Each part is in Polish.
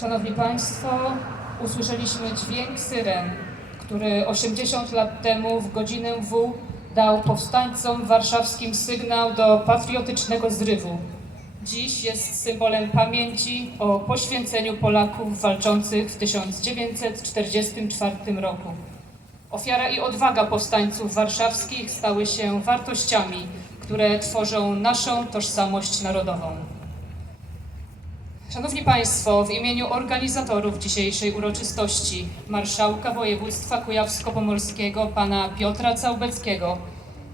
Szanowni Państwo, usłyszeliśmy dźwięk syren, który 80 lat temu w godzinę W dał powstańcom warszawskim sygnał do patriotycznego zrywu. Dziś jest symbolem pamięci o poświęceniu Polaków walczących w 1944 roku. Ofiara i odwaga powstańców warszawskich stały się wartościami, które tworzą naszą tożsamość narodową. Szanowni Państwo, w imieniu organizatorów dzisiejszej uroczystości, marszałka województwa kujawsko-pomorskiego pana Piotra Całbeckiego,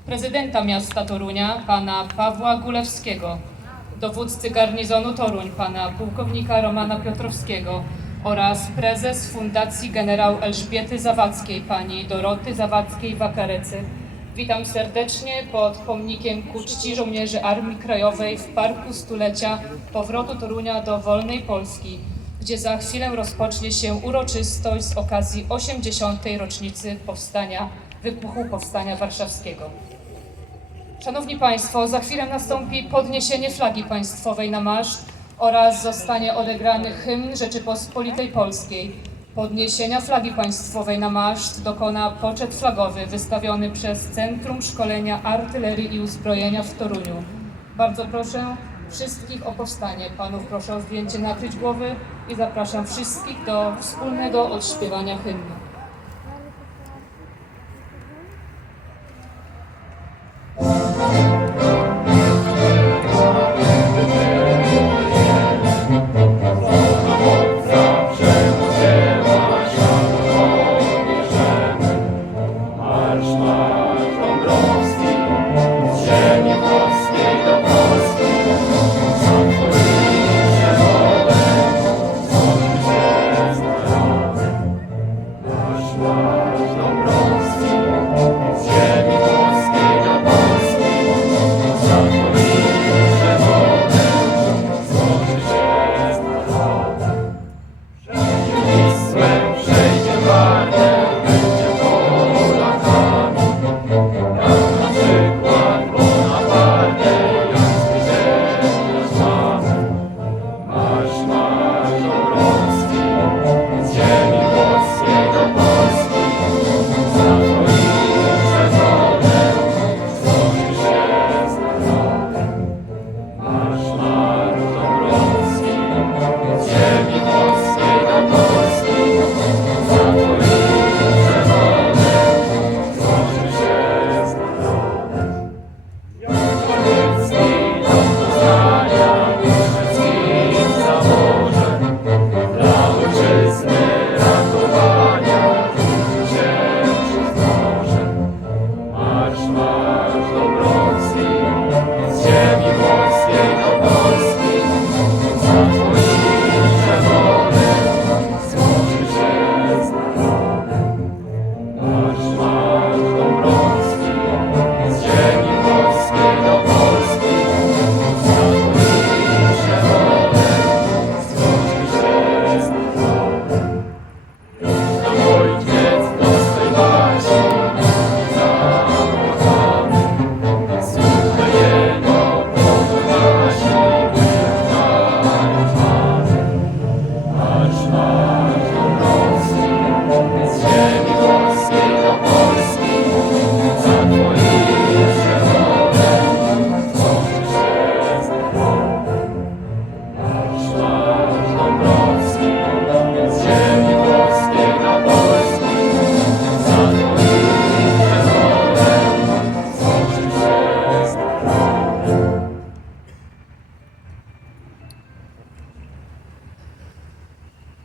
prezydenta miasta Torunia pana Pawła Gulewskiego, dowódcy garnizonu Toruń pana pułkownika Romana Piotrowskiego oraz prezes Fundacji Generał Elżbiety Zawadzkiej pani Doroty Zawadzkiej-Wakarecy. Witam serdecznie pod pomnikiem ku czci żołnierzy Armii Krajowej w Parku Stulecia powrotu Torunia do wolnej Polski, gdzie za chwilę rozpocznie się uroczystość z okazji 80. rocznicy powstania, wybuchu Powstania Warszawskiego. Szanowni Państwo, za chwilę nastąpi podniesienie flagi państwowej na maszt oraz zostanie odegrany hymn Rzeczypospolitej Polskiej. Podniesienia flagi państwowej na maszt dokona poczet flagowy wystawiony przez Centrum Szkolenia Artylerii i Uzbrojenia w Toruniu. Bardzo proszę wszystkich o powstanie. Panów proszę o zdjęcie nakryć głowy i zapraszam wszystkich do wspólnego odśpiewania hymnu.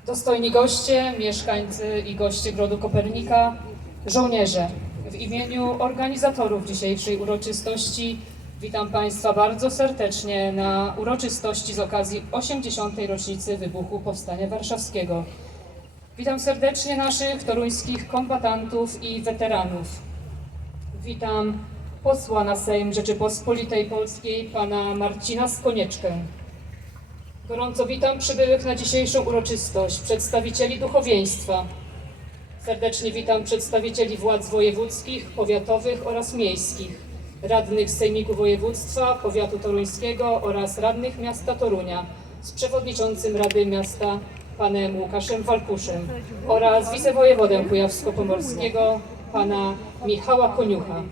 Dostojni goście, mieszkańcy i goście Grodu Kopernika, żołnierze, w imieniu organizatorów dzisiejszej uroczystości witam Państwa bardzo serdecznie na uroczystości z okazji 80. rocznicy wybuchu Powstania Warszawskiego. Witam serdecznie naszych toruńskich kombatantów i weteranów. Witam posła na Sejm Rzeczypospolitej Polskiej, pana Marcina Skonieczkę. Gorąco witam przybyłych na dzisiejszą uroczystość, przedstawicieli duchowieństwa. Serdecznie witam przedstawicieli władz wojewódzkich, powiatowych oraz miejskich, radnych Sejmiku Województwa, Powiatu Toruńskiego oraz radnych miasta Torunia z przewodniczącym Rady Miasta panem Łukaszem Walkuszem oraz wicewojewodę kujawsko-pomorskiego pana Michała Koniucha.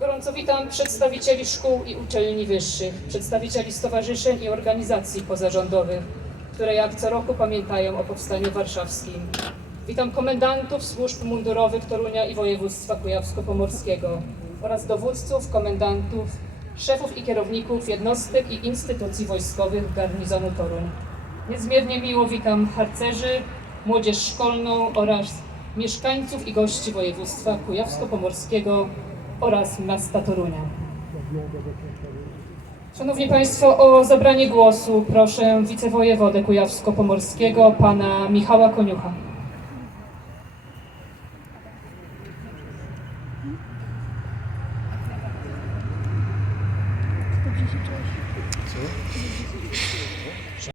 Gorąco witam przedstawicieli szkół i uczelni wyższych, przedstawicieli stowarzyszeń i organizacji pozarządowych, które jak co roku pamiętają o Powstaniu Warszawskim. Witam komendantów służb mundurowych Torunia i województwa kujawsko-pomorskiego oraz dowódców, komendantów, szefów i kierowników jednostek i instytucji wojskowych garnizonu Toruń. Niezmiernie miło witam harcerzy, młodzież szkolną oraz mieszkańców i gości województwa kujawsko-pomorskiego oraz miasta Torunia. Szanowni Państwo, o zabranie głosu proszę wicewojewodę kujawsko-pomorskiego, pana Michała Koniucha.